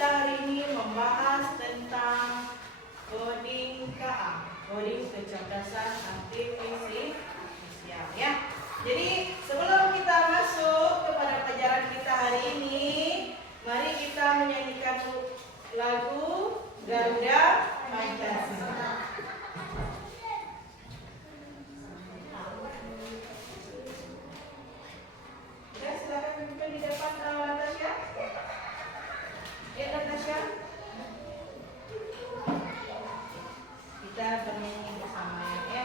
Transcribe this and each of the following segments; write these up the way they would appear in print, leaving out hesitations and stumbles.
kita hari ini membahas tentang coding KA, coding kecerdasan artifisial ya. Jadi sebelum kita masuk kepada pelajaran kita hari ini, mari kita menyanyikan lagu Garuda Pancasila. Ya, silakan duduk di depan Natasha. Natasha. Kita bernyanyi bersama ya.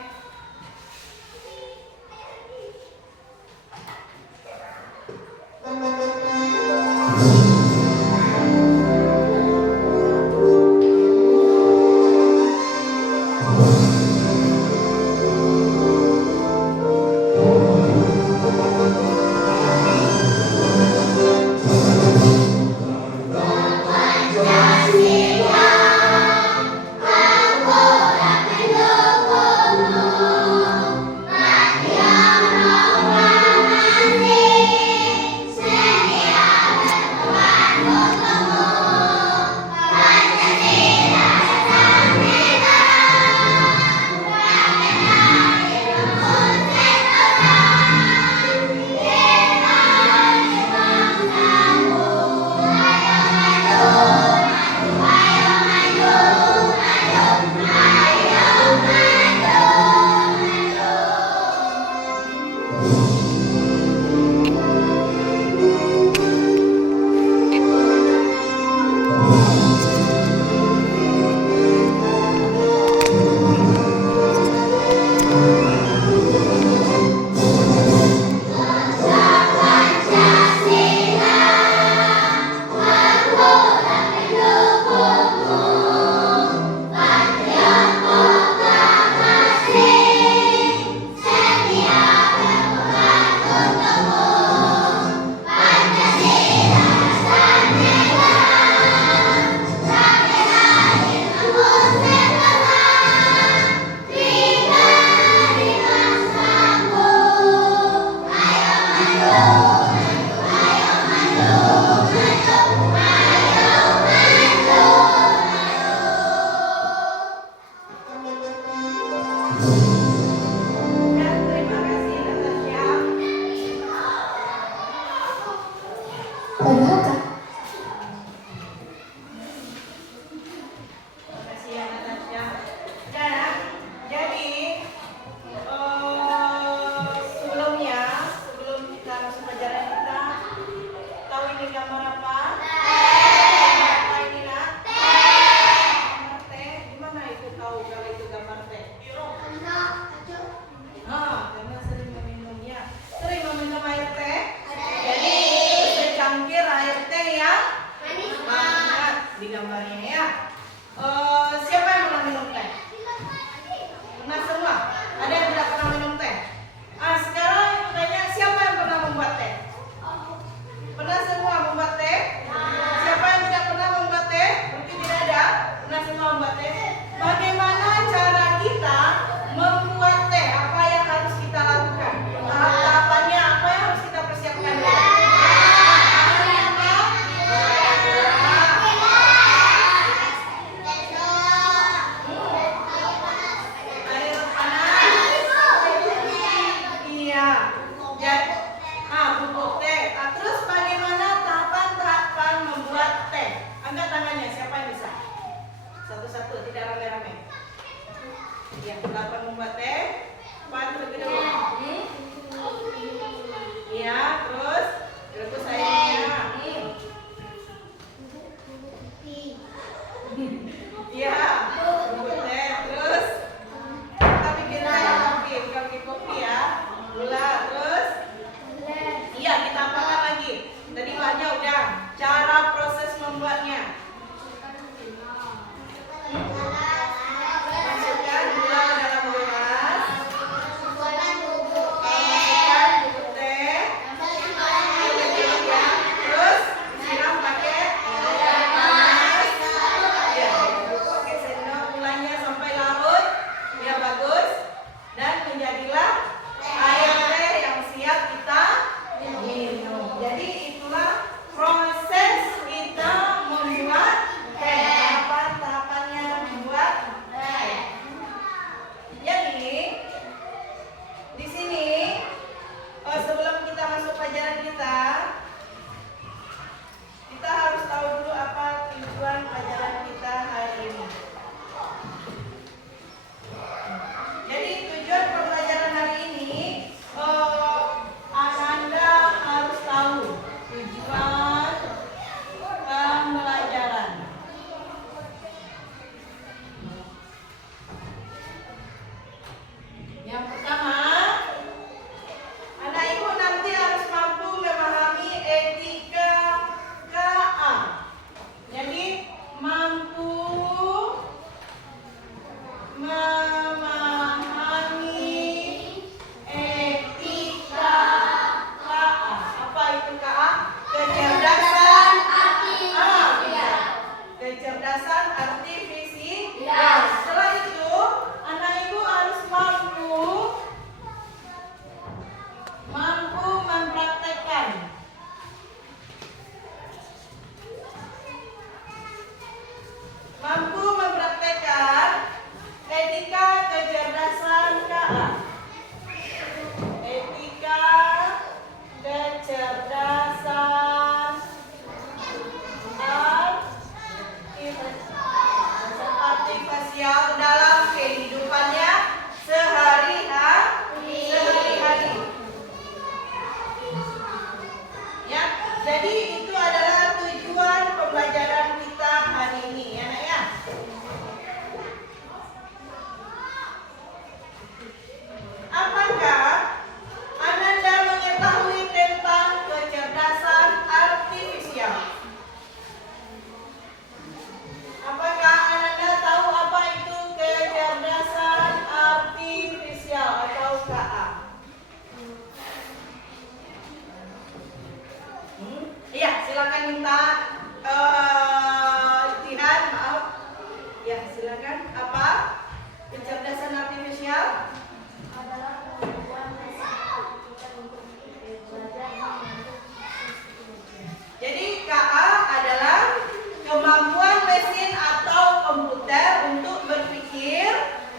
mesin atau komputer untuk berpikir,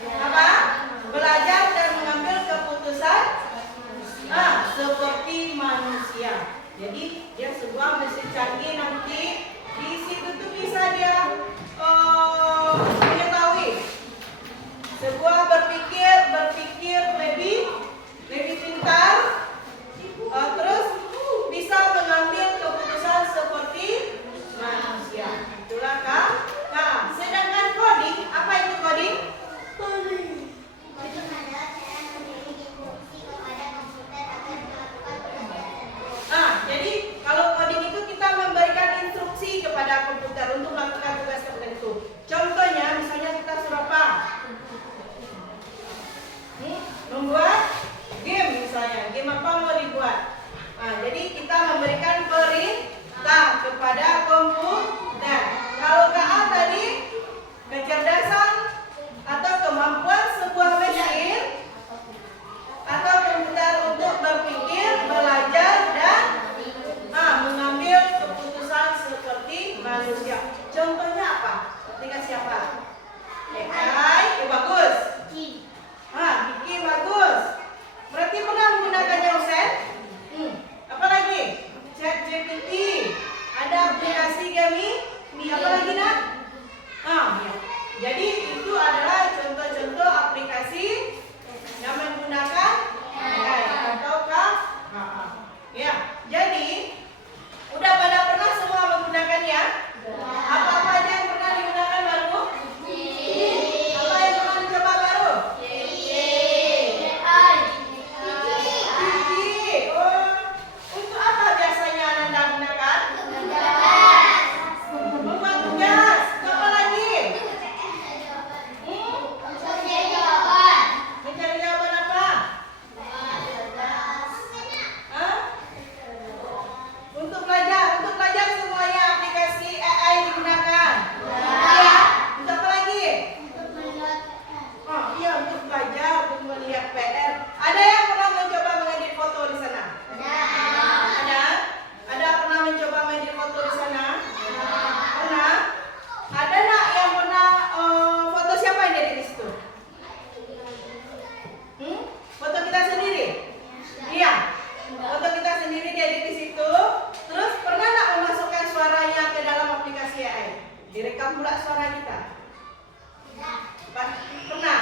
apa? Belajar dan mengambil keputusan seperti manusia. Jadi dia sebuah mesin canggih, nanti di situ tuh bisa dia mengetahui sebuah berpikir lebih pintar, terus bisa mengambil keputusan seperti manusia. Itulah Kak. Nah, sedangkan coding, apa itu coding? Jadi kalau coding itu kita memberikan instruksi kepada komputer untuk melakukan tugas tertentu. Contohnya, misalnya kita suruh apa? Membuat game misalnya. Game apa mau dibuat? Nah, jadi kita memberikan perintah kepada komputer. Kalau KA tadi kecerdasan atau kemampuan sebuah mesin atau komputer untuk berpikir, belajar dan mengambil keputusan seperti manusia. Contohnya apa? Aplikasi apa? AI, bagus. Bikin bagus. Berarti pernah menggunakannya Usen? Apa lagi? ChatGPT. Ada aplikasi Gemini. Apa lagi nak? Ya. Jadi itu adalah contoh-contoh aplikasi yang menggunakan AI ataukah? Ya. Jadi udah pada pernah semua menggunakannya? Apa-apa aja yang pernah digunakan baru? Apa yang pernah dicoba baru? Untuk apa biasanya Anda gunakan? Membuat tugas. Apa lagi? Mencari jawaban apa? Untuk belajar semuanya aplikasi AI digunakan. Ya. Untuk apa lagi? Iya, untuk belajar, untuk melihat PR. Ada yang pernah mencoba mengedit foto di sana? Ada? Ada pernah mencoba mengedit foto di sana? Pernah? Ada nak yang pernah foto siapa yang edit di situ? Foto kita sendiri? Iya. Foto kita sendiri diedit di situ. Terus pernah nak memasukkan suaranya ke dalam aplikasi AI? Direkam pula suara kita? Pernah.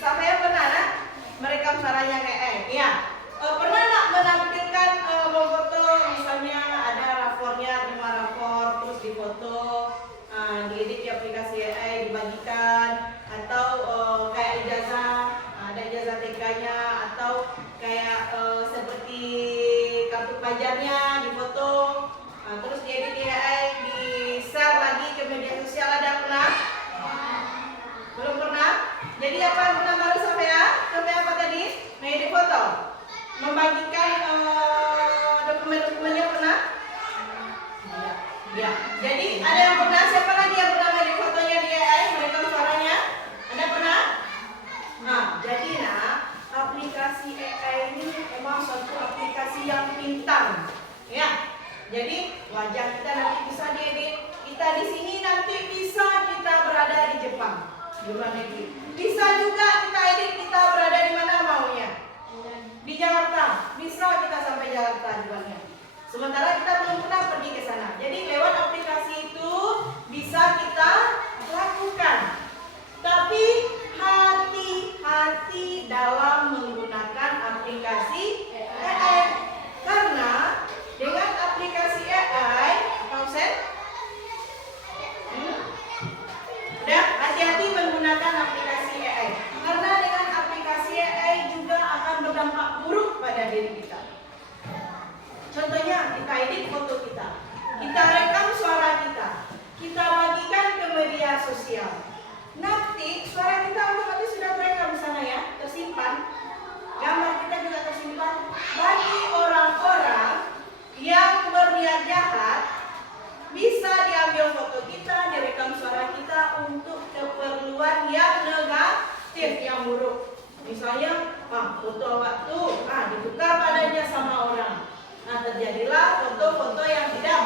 Sampai pernah nak merekam suaranya ke AI? Iya. Pernah nak menampilkan foto, misalnya ada rapornya, terima rapor, terus difoto, diedit di aplikasi AI, dibagikan, atau kayak ijazah, ada ijazah TK-nya, atau kayak seperti kartu pelajarnya difoto, terus diedit di AI, di-share lagi ke media sosial. Ada pernah? Belum pernah? Jadi apa yang pernah baru sampai apa tadi? Mengedit foto, membagikan dokumen-dokumennya pernah? Ya. Jadi ada yang pernah? Siapa lagi yang pernah mengedit fotonya di AI, merekam suaranya? Ada pernah? Jadi aplikasi AI ini memang suatu aplikasi yang pintar. Ya. Jadi wajah kita nanti bisa diedit. Kita di sini nanti bisa kita berada di Jepang, di luar negeri. Bisa juga kita edit kita berada di mana maunya. Di Jakarta, bisa kita sampai Jakarta jualnya. Sementara kita belum pernah pergi ke sana. Jadi lewat aplikasi itu bisa kita lakukan. Tapi hati-hati dalam menggunakan aplikasi AI. Karena dengan aplikasi AI, Pausen? Udah, hati-hati menggunakan aplikasi AI. Karena dengan aplikasi AI juga akan berdampak buruk pada diri kita. Contohnya, kita edit foto kita, kita rekam suara kita bagikan ke media sosial. Nanti suara kita otomatis sudah terekam di sana ya, tersimpan. Gambar kita juga tersimpan. Bagi orang-orang yang berniat jahat, bisa diambil foto kita, direkam suara kita untuk keperluan yang negatif, yang buruk. Misalnya, foto waktu, ditukar padanya sama orang. Nah, terjadilah foto-foto yang tidak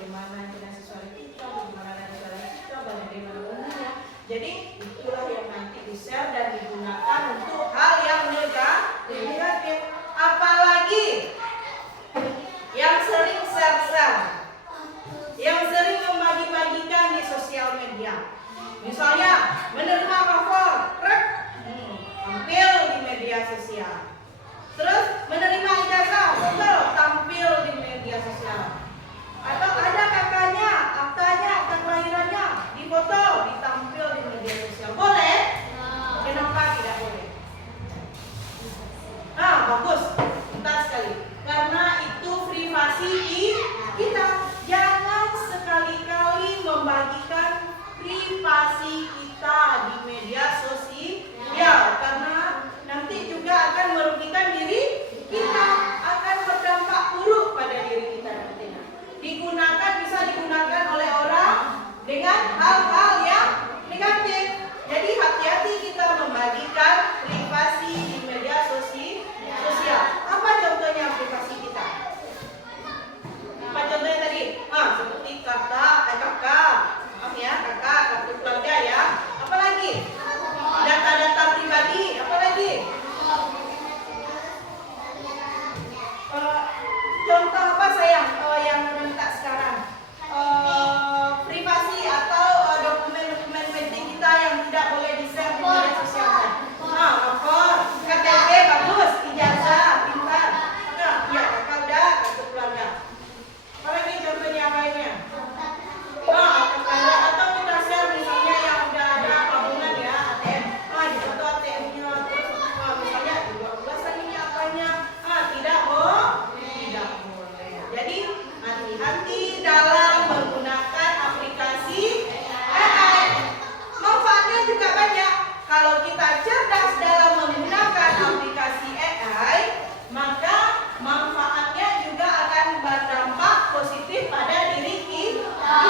bagaimana intonasi suara kita, bagaimana nada suara kita, bagaimana bunyinya. Jadi itulah yang nanti di-share dan digunakan untuk hal yang negatif. Apalagi yang sering share-share, yang sering membagi-bagikan di sosial media. Misalnya menerima cover, tampil di media sosial. Terus menerima ijazah, tampil di media sosial. Atau ada kakaknya, aktanya, akta kelahirannya, difoto, ditampil di media sosial. Boleh? Kenapa tidak boleh? Nah, bagus. Bentar sekali. Karena itu privasi kita. Jangan sekali-kali membagikan privasi kita di media sosial. Karena nanti juga akan merugikan diri kita, akan berdampak buruk pada diri kita nantinya. Bisa digunakan oleh orang dengan hal-hal yang negatif. Jadi hati-hati kita membagikan privasi di media sosial. Apa contohnya privasi kita? Apa contohnya tadi? Seperti kakak, maaf ya, kakak, kartu keluarga ya. Apa lagi? Data-data pribadi. Apa lagi? Contoh apa sayang yang minta sekarang? Privasi atau dokumen-dokumen penting kita yang tidak boleh di-share di media sosial. Lapor, KTP bagus, ijazah, pintar. Iya, kakak udah, kartu keluarga. Apa lagi contohnya apa lainnya? Atau kita share misalnya yang udah ada tabungan ya, ATM. Di foto ATM-nya, terus misalnya 12 ini apanya? Tidak boleh. Jadi hati-hati dalam menggunakan aplikasi AI. Manfaatnya juga banyak. Kalau kita cerdas dalam menggunakan aplikasi AI, maka manfaatnya juga akan berdampak positif pada diri kita.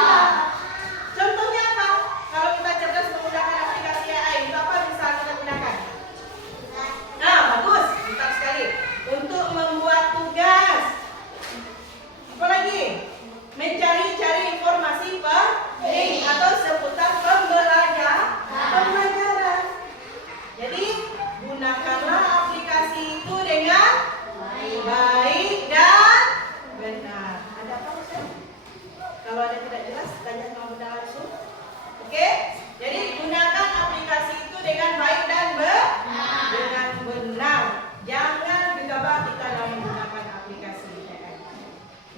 Contohnya apa? Kalau kita cerdas menggunakan aplikasi AI, itu apa bisa kita gunakan? Nah, bagus, pintar sekali. Untuk membuat tugas. Apa lagi? Mencari-cari informasi penting atau seputar pembelajaran. Jadi, gunakanlah aplikasi itu dengan baik dan benar. Ada apa Ustaz? Kalau ada tidak jelas, tanya sama Bunda langsung. Oke? Jadi, gunakan aplikasi itu dengan baik dan benar. Jangan gegabah kita dalam menggunakan aplikasi AI.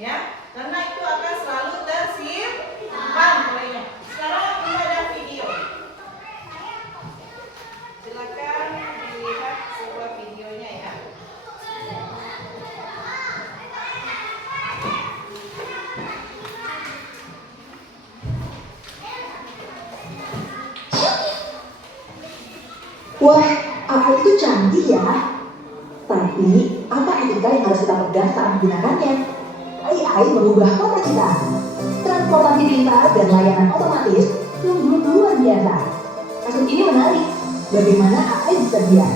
Ya, karena itu akan selalu tersimpan olehnya. Sekarang kita ada video. Silakan dilihat sebuah videonya ya. Wah, AI itu canggih ya. Tapi, apa etika yang harus kita pegang saat menggunakannya? AI mengubah kota kita. Transportasi pintar dan layanan otomatis sungguh luar biasa. Kasus ini menarik. Bagaimana AI bisa diam?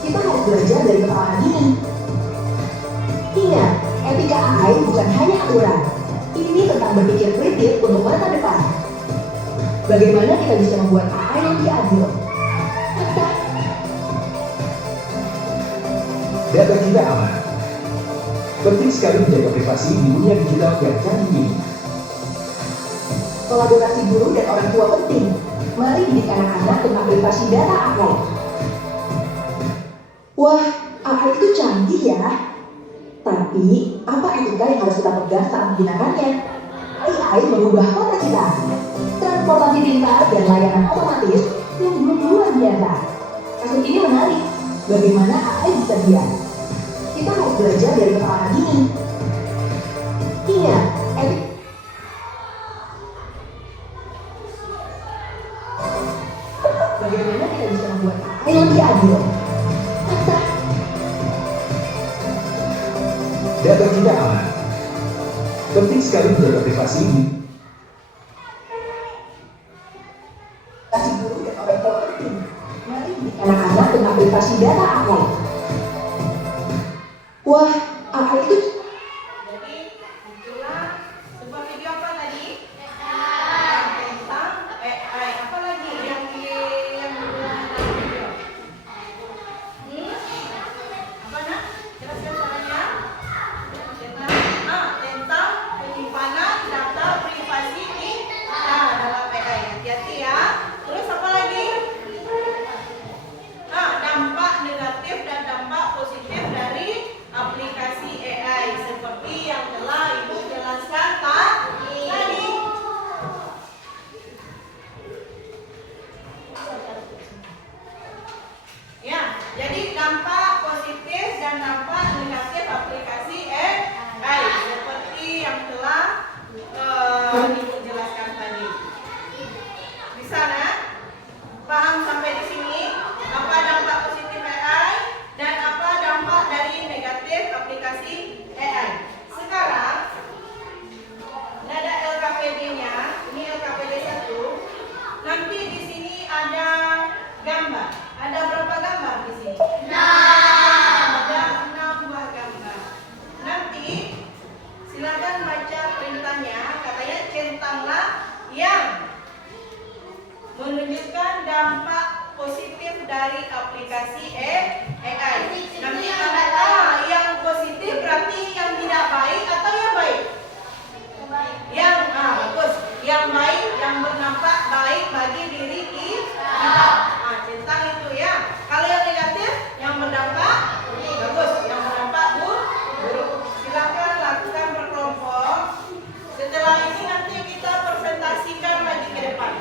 Kita harus belajar dari kepala ini. Ingat, etika AI bukan hanya aturan. Ini tentang berpikir kritis untuk masa depan. Bagaimana kita bisa membuat AI yang lebih adil? Data kita aman. Penting sekali menjaga privasi di dunia digital yang canggih ini. Kolaborasi guru dan orang tua penting. Mari didik anak-anak tentang privasi data AI. Wah, AI itu canggih ya. Tapi, apa etika yang harus kita pegang saat menggunakannya? AI mengubah kota kita. Transportasi pintar dan layanan otomatis sungguh luar biasa. Kasus ini menarik. Bagaimana AI bisa diam? Kita harus belajar dari kepala ini. Ingat, bagaimana kita bisa membuat AI yang lebih adil? Data kita aman. Penting sekali menjaga privasi ini. Kasih guru dan orang tua penting. Mari didik anak-anak tentang privasi data AI. Wah, AI itu. Jadi itulah sebuah video Ibu jelaskan tadi. Bisa nah? Paham sampai di sini? Apa dampak positif AI dan apa dampak dari negatif aplikasi AI? Sekarang ini ada LKPD-nya. Ini LKPD 1. Nanti di sini ada gambar. Ada berapa gambar di sini? Ada 6 buah gambar. Nanti silakan baca perintahnya. Katanya centanglah yang menunjukkan dampak positif dari aplikasi AI. Nanti ada yang positif berarti yang tidak baik atau yang baik? Yang bagus, yang baik, yang berdampak baik bagi diri kita. Centang itu ya. Kalau yang negatif, yang berdampak bagus, yang berdampak buruk. Silakan lakukan berkelompok. Setelah ini nanti kita presentasikan lagi ke depan.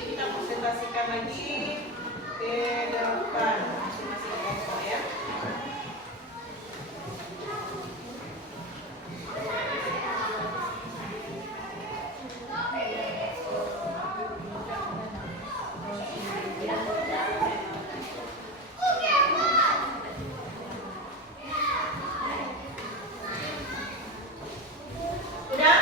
Kita presentasikan lagi ke depan masing-masing kelompok ya. Udah?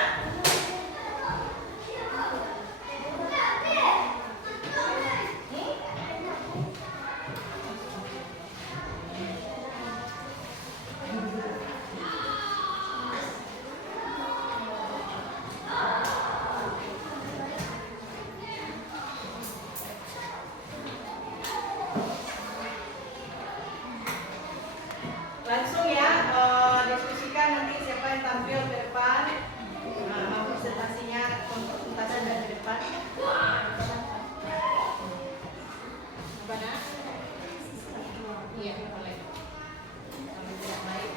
Langsung ya, diskusikan nanti siapa yang tampil ke depan. Presentasinya, presentasi dari ke depan. Mana? Iya, boleh. Kalau tidak baik.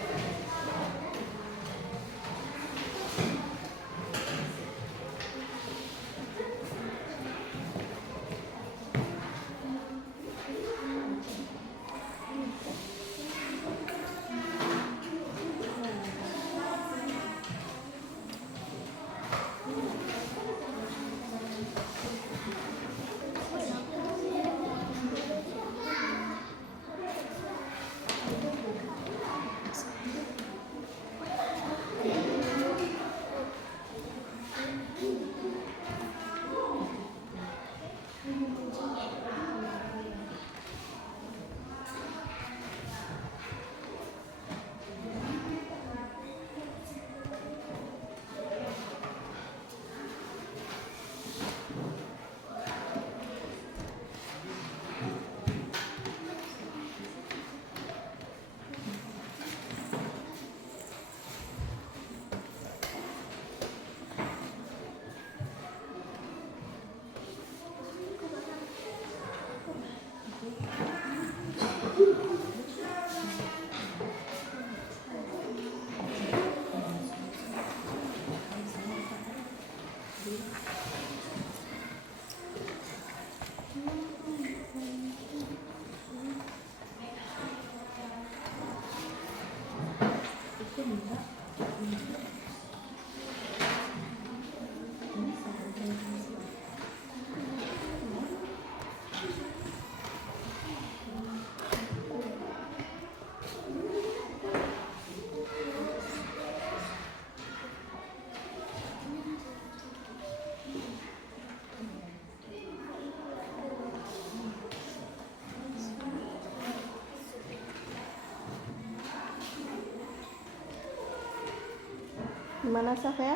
Gimana Safia?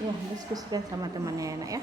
Ya, diskusikan sama temannya enak ya.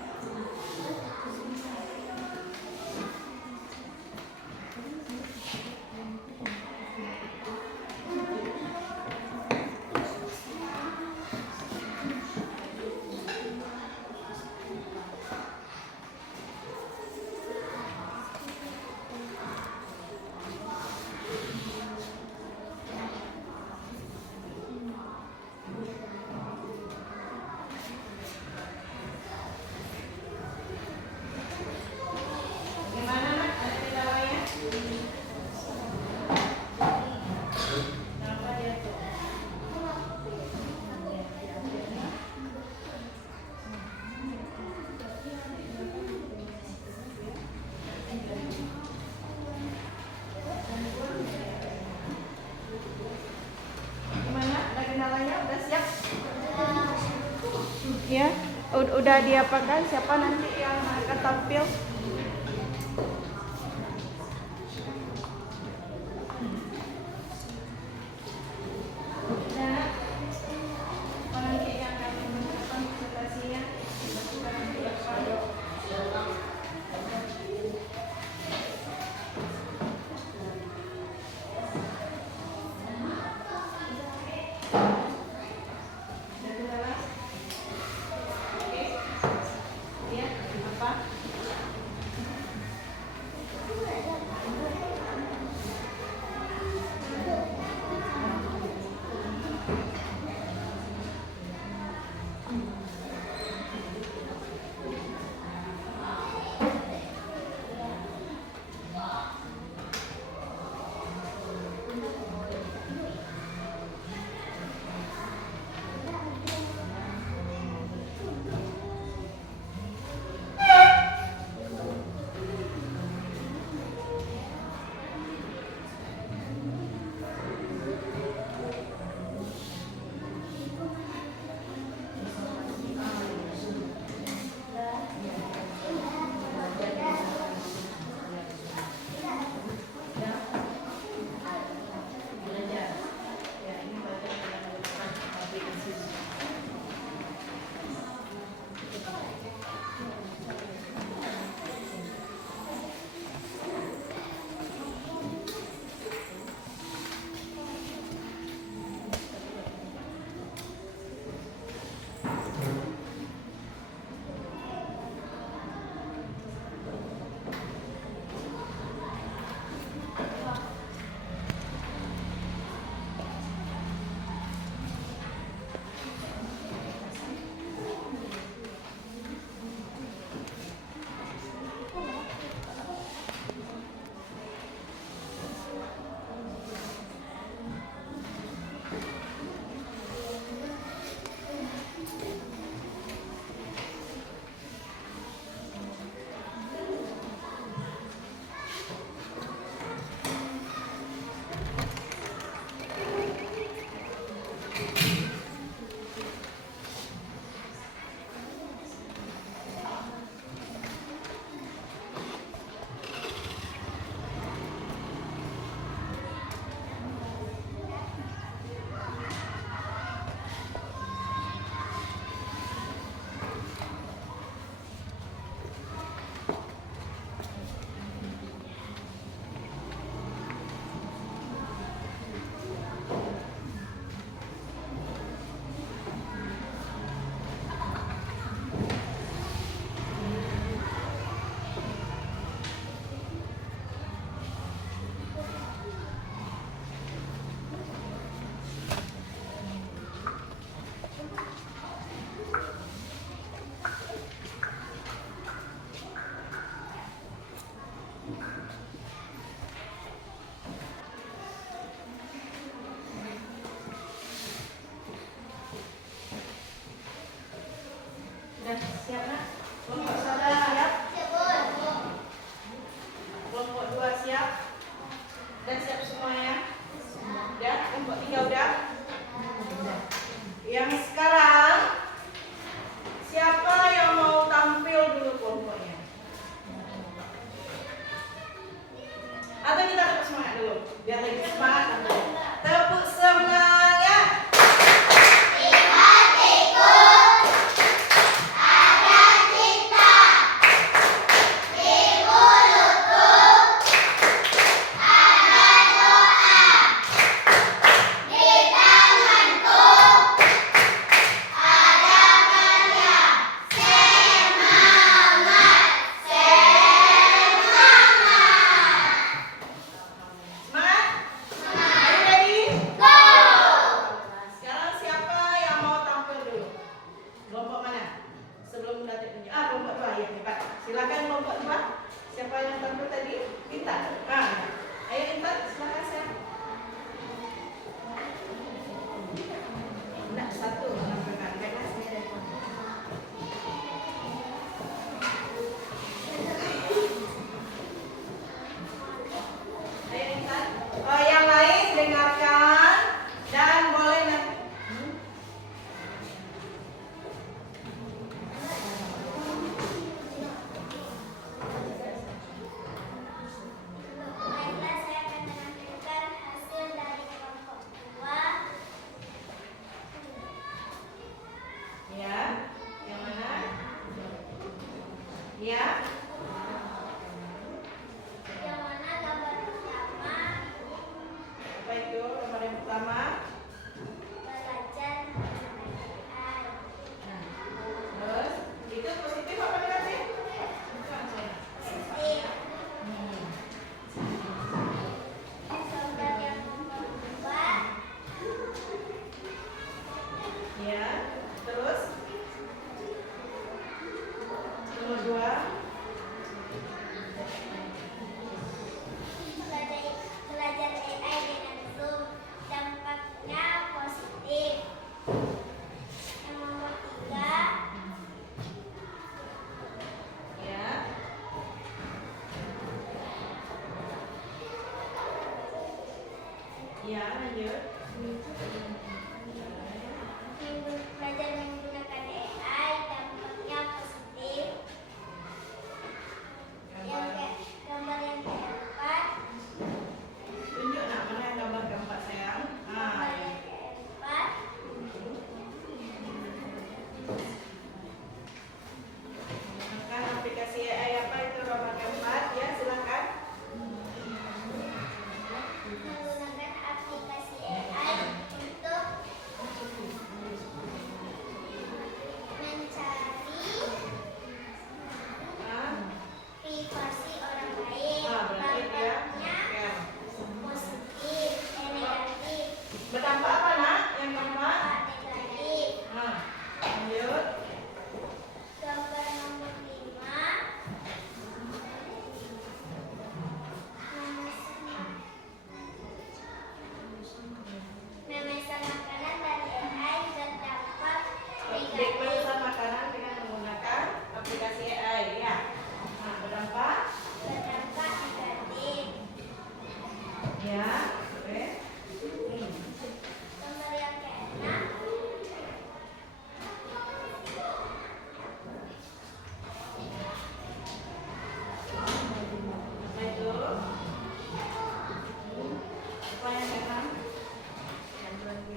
Ya, udah diapakan siapa nanti yang akan tampil?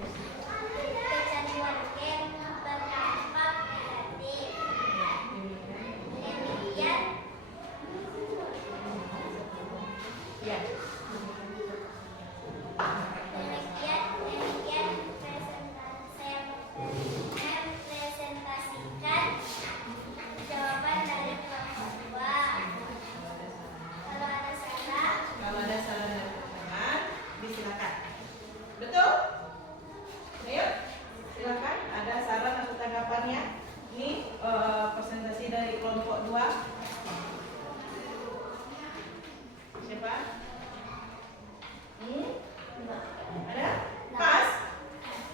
Kecanduan game berdampak negatif. Demikian Ya. demikian mempresentasikan jawaban dari kelompok 2. Kalau ada salah, Kalau ada salah dari teman-teman, disilakan. Betul? Ayo, silakan. Ada saran atau tanggapannya? Ini presentasi dari kelompok 2. Siapa? Ada? Pas?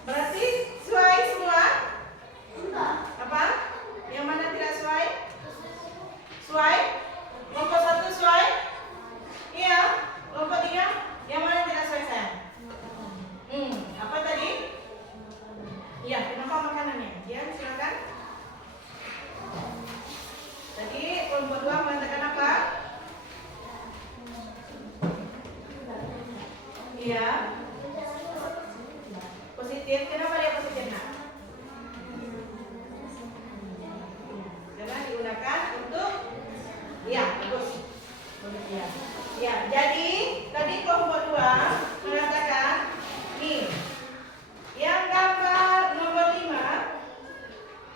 Berarti sesuai semua? Apa? Yang mana tidak sesuai? Sesuai? Kelompok 1 sesuai? Iya. Kelompok 3? Yang mana tidak sesuai saya? Apa tadi? Iya, kenapa makanannya? Ya, silakan. Tadi kelompok 2 mengatakan apa? Iya. Positif. Kenapa dia positif, nak? Karena digunakan untuk bagus. Ya. Ya, jadi tadi kelompok 2 mengatakan nih. Yang gambar nomor 5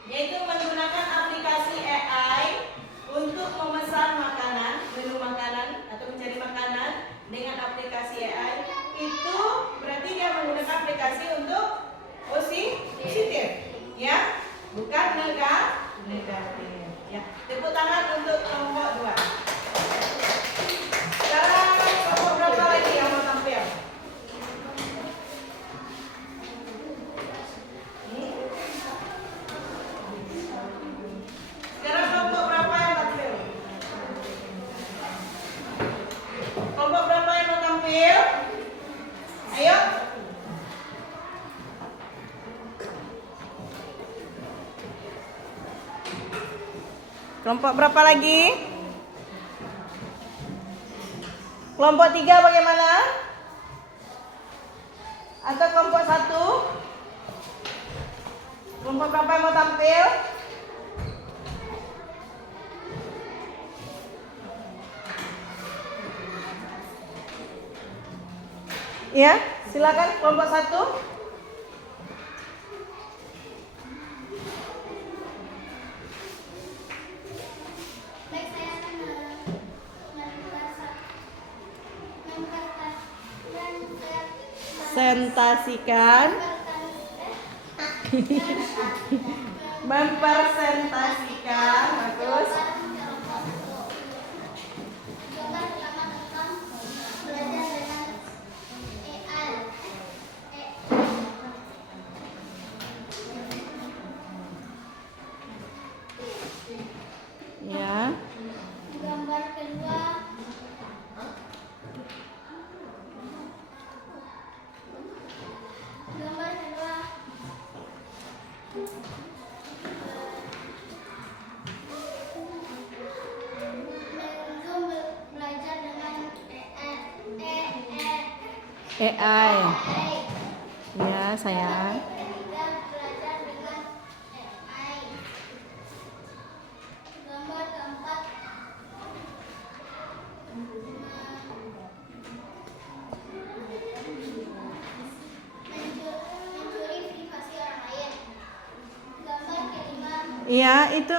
yaitu menggunakan aplikasi AI untuk memesan makanan, menu makanan atau mencari makanan dengan aplikasi AI. Itu berarti dia menggunakan aplikasi untuk positif, ya, bukan negatif. Ya, tepuk tangan untuk kelompok 2. Sekarang kelompok berapa lagi yang mau tampil? Sekarang kelompok berapa yang tampil? Kelompok berapa yang mau tampil? Ayo. Kelompok berapa lagi? Kelompok 3 bagaimana? Atau kelompok 1? Kelompok berapa yang mau tampil? Ya, silakan kelompok 1. baik saya akan Presentasikan. Mempresentasikan. Bagus. Gambar pertama tentang belajar dengan AI. Ya. Gambar kedua menu belajar dengan AI. AI. Ya, sayang. Ketiga, belajar dengan AI. Gambar keempat, mencuri privasi orang lain. Gambar kelima, Iya, itu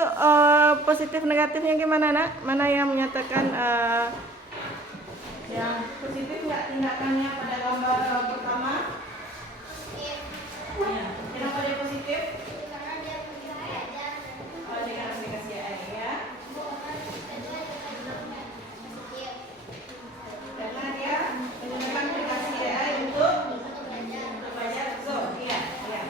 positif negatifnya gimana, nak? Mana yang menyatakan yang positif nggak tindakannya pada gambar pertama? Ya. Kenapa dia positif? karena dia punya belajar. Dengan aplikasi AI, ya. Gambar kedua juga positif Karena dia menggunakan aplikasi AI untuk belajar. belajar. So, iya, iya.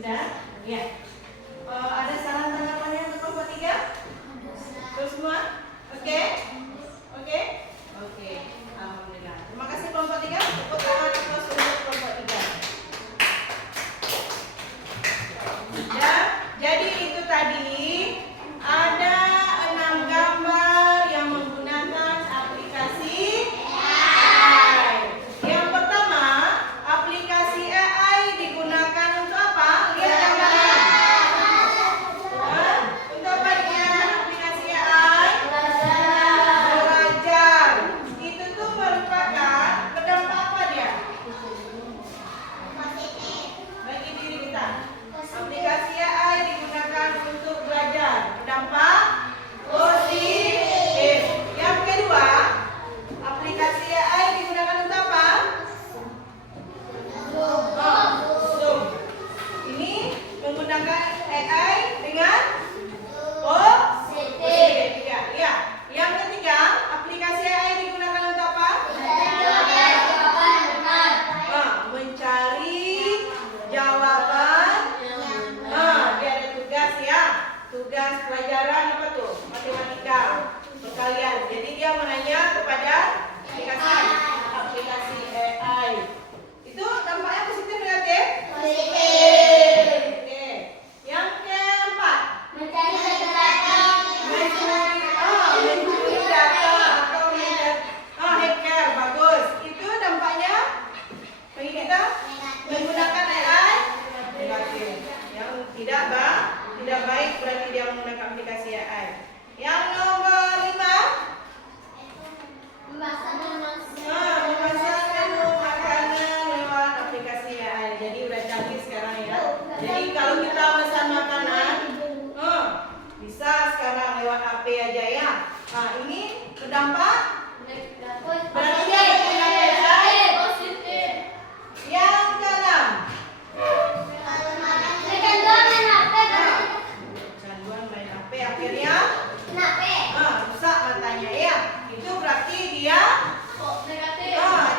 Udah? Ya. Ada saran tanggapannya untuk kelompok 3? Terus semua? Oke? Oke? Oke. Alhamdulillah. Terima kasih kelompok 3. Tepuk tangan atas untuk kelompok 3. Ya, jadi itu tadi ada 6 gambar yang menggunakan aplikasi AI. Yang pertama, aplikasi AI digunakan untuk apa? Lihat gambarnya. Hah? Untuk apa digunakan aplikasi AI? Belajar. Itu tuh merupakan berdampak apa dia? Bagi diri kita. Aplikasi AI digunakan untuk belajar. Berdampak positif. Yang kedua, aplikasi AI digunakan untuk apa? Zoom. Ini menggunakan AI dengan positif. Ya. Yang ketiga, aplikasi AI digunakan untuk apa? Mencari jawaban. Dia ada tugas ya. Tugas pelajaran apa tuh? Matematika berkalian. Jadi dia menanya kepada aplikasi AI. Itu dampaknya positif negatif? Oke. Yang keempat, mencuri data atau hacker. Bagus. Itu dampaknya bagi kita menggunakan AI negatif. Yang tidak baik berarti dia menggunakan aplikasi AI. Yang nomor 5, memesan menu makanan lewat aplikasi AI. Jadi udah canggih sekarang ya. Jadi kalau kita pesan makanan, bisa sekarang lewat HP aja ya. Nah ini berdampak berarti dia menggunakan AI. Yang keenam, canduan main HP akhirnya rusak matanya ya. Itu berarti dia negatif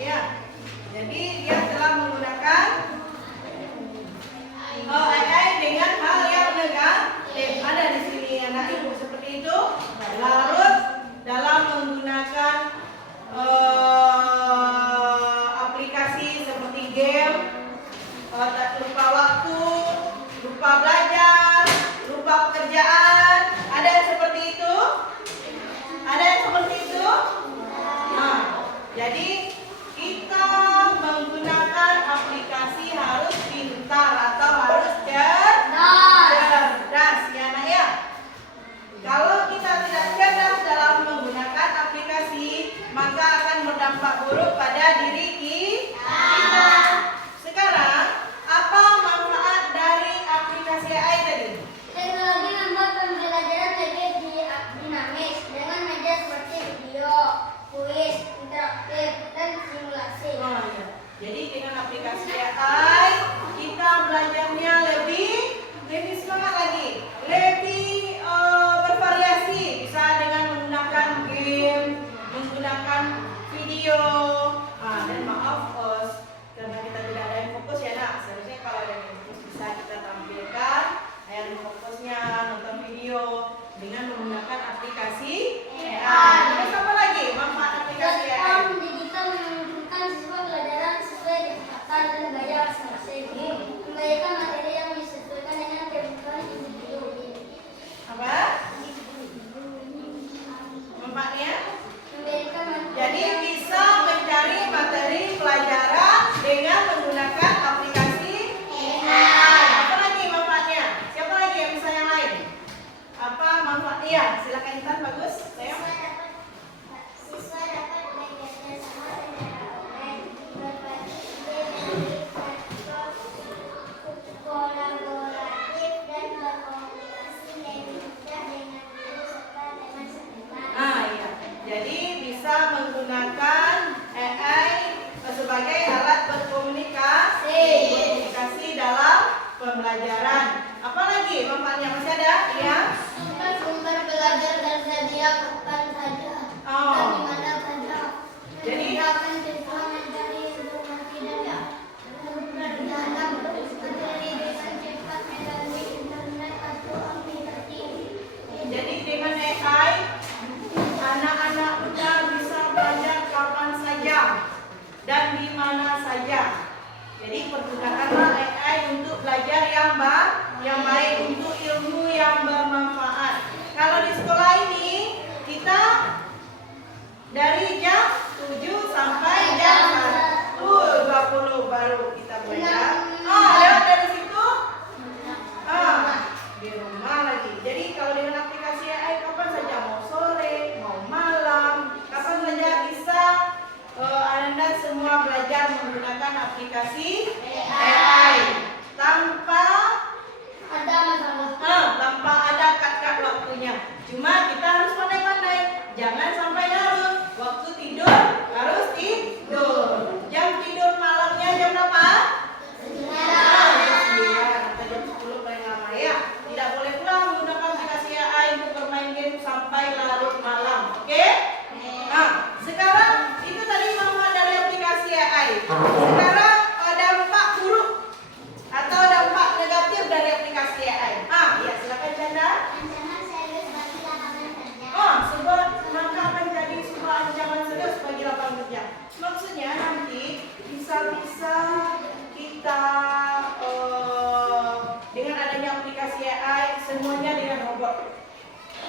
ya. Jadi dia telah menggunakan AI dengan hal yang negatif. Ada di sini anak ibu seperti itu, larut dalam menggunakan aplikasi seperti game, lupa waktu, lupa belajar, lupa pekerjaan. Ada yang seperti itu? Ada yang seperti itu? Jadi kita menggunakan aplikasi harus pintar atau harus cerdas ya nak ya. Kalau kita tidak cerdas dalam menggunakan aplikasi, maka akan berdampak buruk pada diri kita. Sekarang, apa manfaat dari aplikasi AI tadi? Teknologi membuat pembelajaran lebih dinamis dengan media seperti video, kuis, interaktif, dan simulasi. Ya. Jadi dengan aplikasi AI kita belajarnya lebih semangat lagi, lebih bervariasi. Bisa dengan menggunakan game, menggunakan video. Dan maaf karena kita tidak ada yang fokus ya nak. Seharusnya kalau ada yang fokus bisa kita tampilkan yang fokusnya nonton video dengan menggunakan aplikasi AI. Terus apa lagi manfaat aplikasi AI? Platform digital memungkinkan siswa pelajaran sesuai kecepatan dan gaya masing-masing. Memberikan materi yang disesuaikan dengan kebutuhan individu. Apa? Manfaatnya? Memberikan Jadi bisa mencari materi pelajaran dengan menggunakan aplikasi AI. Apa lagi manfaatnya? Siapa lagi yang bisa yang lain? Apa manfaatnya? Silakan Intan, bagus. Saya. Siswa dapat bekerja sama secara online, berbagi ide dari platform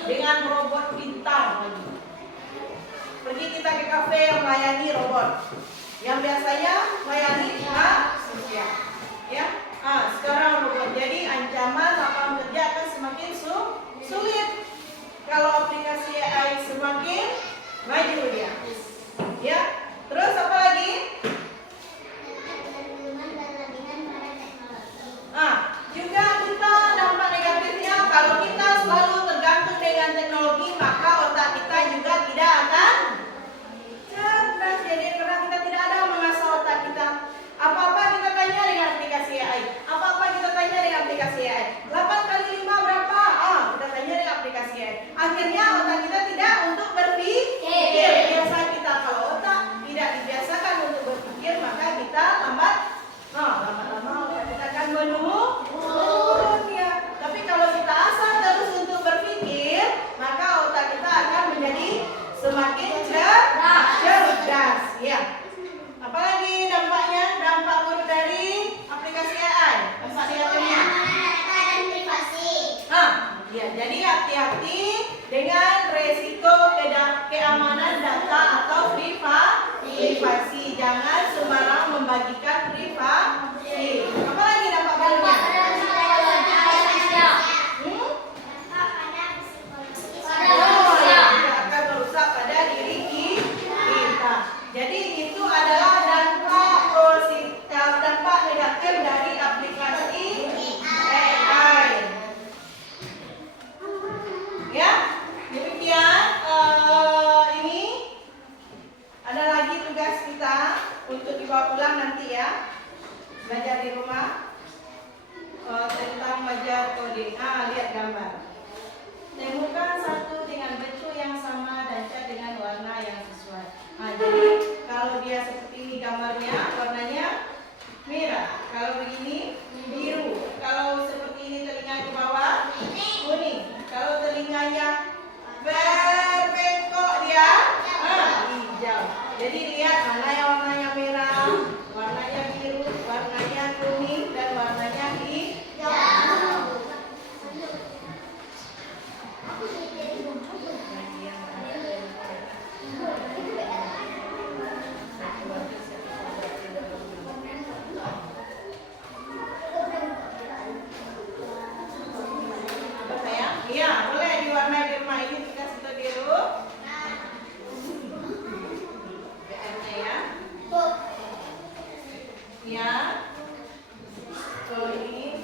dengan robot pintar lagi. Pergi kita ke kafe yang melayani robot, yang biasanya melayani manusia, ya. Sekarang robot. Jadi ancaman lapangan kerja akan semakin sulit kalau aplikasi AI semakin maju dia. Ya. Terus apa lagi? Juga kita dampak negatifnya kalau kita selalu tergantung dengan teknologi, maka otak kita juga tidak akan cerdas. Jadi karena kita tidak ada mengasah otak kita. Apa-apa kita tanya dengan aplikasi AI. Apa-apa kita tanya dengan aplikasi AI. 8 kali 5 berapa? Kita tanya dengan aplikasi AI. Akhirnya otak kita tidak untuk berpikir. Biasa kita kalau otak tidak dibiasakan untuk berpikir, maka kita lama-lama otak kita akan menurun ya. Tapi kalau kita asah terus untuk berpikir, maka otak kita akan menjadi semakin cerdas ya. Apalagi dampaknya, dampak buruk dari aplikasi AI? Dampak negatifnya? Ya, jadi hati-hati dengan resiko keamanan data atau privasi. Jangan sembarang membagikan privasi. Apalagi dampak buruknya? Akan merusak pada diri kita. Jadi itu adalah dampak negatif dari aplikasi AI. Ya, demikian ini ada lagi tugas kita untuk dibawa pulang nanti ya, belajar di rumah tentang belajar coding. Lihat gambar. Temukan satu dengan bentuk yang sama dan cat dengan warna yang sesuai. Jadi kalau dia seperti ini gambarnya, warnanya merah. Kalau begini biru. Kalau seperti ini telinga ke bawah kuning. Kalau telinganya berbengkok dia hijau. Jadi lihat mana yang warnanya merah, warnanya biru, warnanya kuning, dan warnanya hijau. Apa sayang? Iya, boleh diwarnai di rumah ini dikasih tahu biru. BR-nya ya. Ya. Kalau ini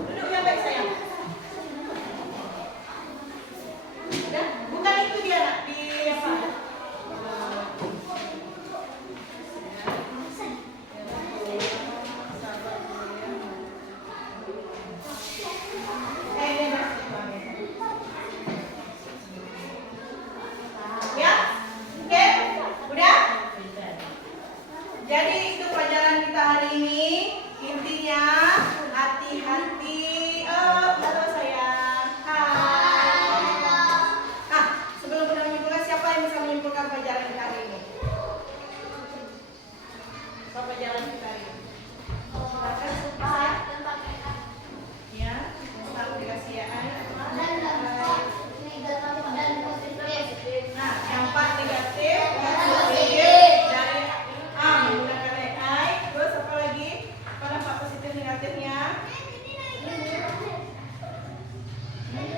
duduk yang baik sayang. Udah, bukan itu dia nak di apa? Ya, oke, udah. Jadi itu pelajaran kita hari ini. Intinya hati-hati. Halo sayang. Hai. Sebelum kita menyimpulkan, siapa yang bisa menyimpulkan pelajaran kita hari ini? Apa pelajaran kita hari ini? Silakan, sayang. Ya, tentang aplikasi AI. Nah, dampak negatif dan positif dari menggunakan AI. Terus apa lagi? Apa dampak positif negatifnya?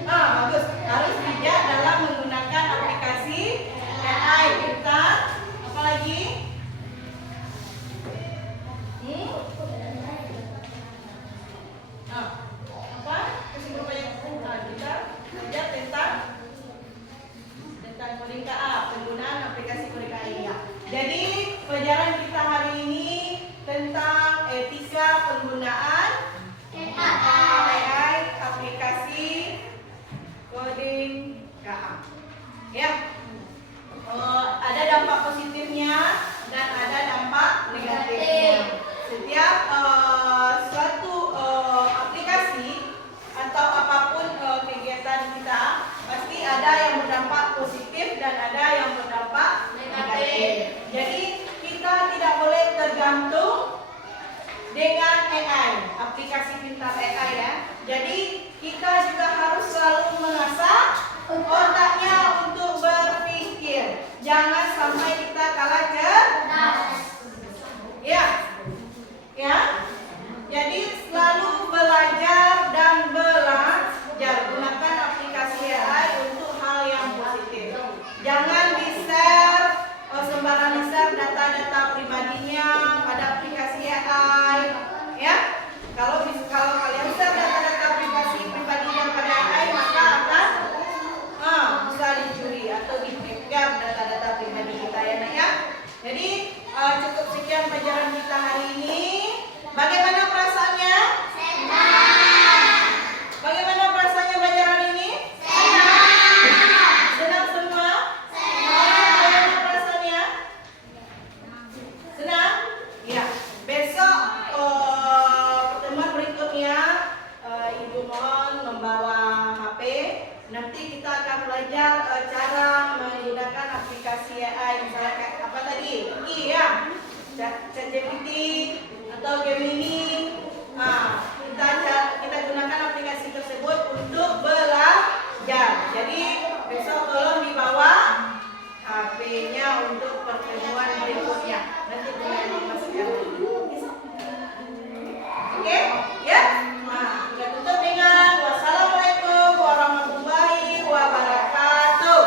Bagus. Harus bijak dalam menggunakan aplikasi AI. Kita apa lagi? Apa? Kesimpulannya kita belajar tentang coding KA, penggunaan aplikasi coding KA. Jadi pelajaran kita hari ini tentang etika penggunaan AI aplikasi coding KA. Ya, ada dampak positifnya dan ada dampak negatifnya. Setiap suatu aplikasi atau apapun kegiatan kita pasti ada yang berdampak positif dan ada yang berdampak negatif. Jadi kita tidak jangan sampai kita kalah cerdas. Ya, ya. Jadi selalu belajar dan belajar. Gunakan aplikasi AI untuk hal yang positif. Jangan di-share sembarang di-share data-data pribadinya pada aplikasi AI. Ya, kalau kalian share data-data pribadinya pada AI, maka akan bisa dicuri atau di-backup data-data pribadi kita ya, Nak ya. Jadi cukup sekian pelajaran kita hari ini. Bagaimana perasaannya? Senang. Bagaimana perasaannya belajar hari ini? Senang. Senang semua? Senang. Bagaimana perasaannya? Senang? Ya. Besok pertemuan berikutnya Ibu mohon membawa HP. Nanti kita akan belajar cara menggunakan aplikasi AI, misalnya kayak apa tadi? Iya. ChatGPT atau Gemini. Kita gunakan aplikasi tersebut untuk belajar. Jadi besok tolong dibawa HP-nya untuk pertemuan berikutnya. Nanti boleh dimasukkan. Oke? Ya? Kita tutup dengan wassalamualaikum warahmatullahi wabarakatuh.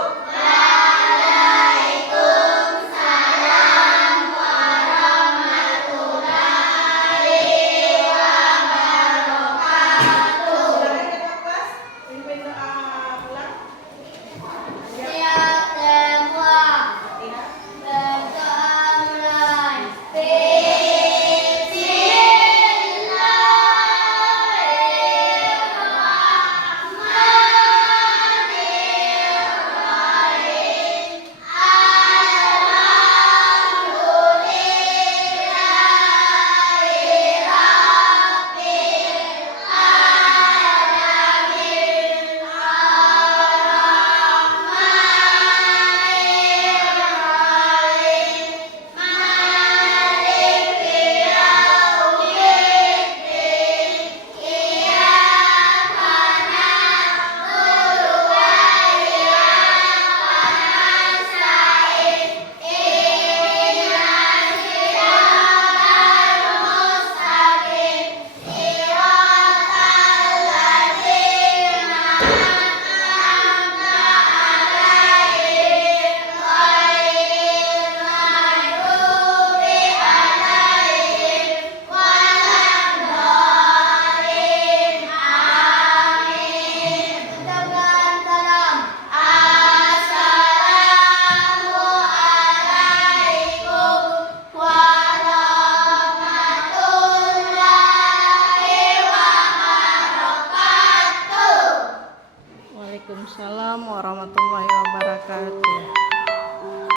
Waalaikumsalam warahmatullahi wabarakatuh.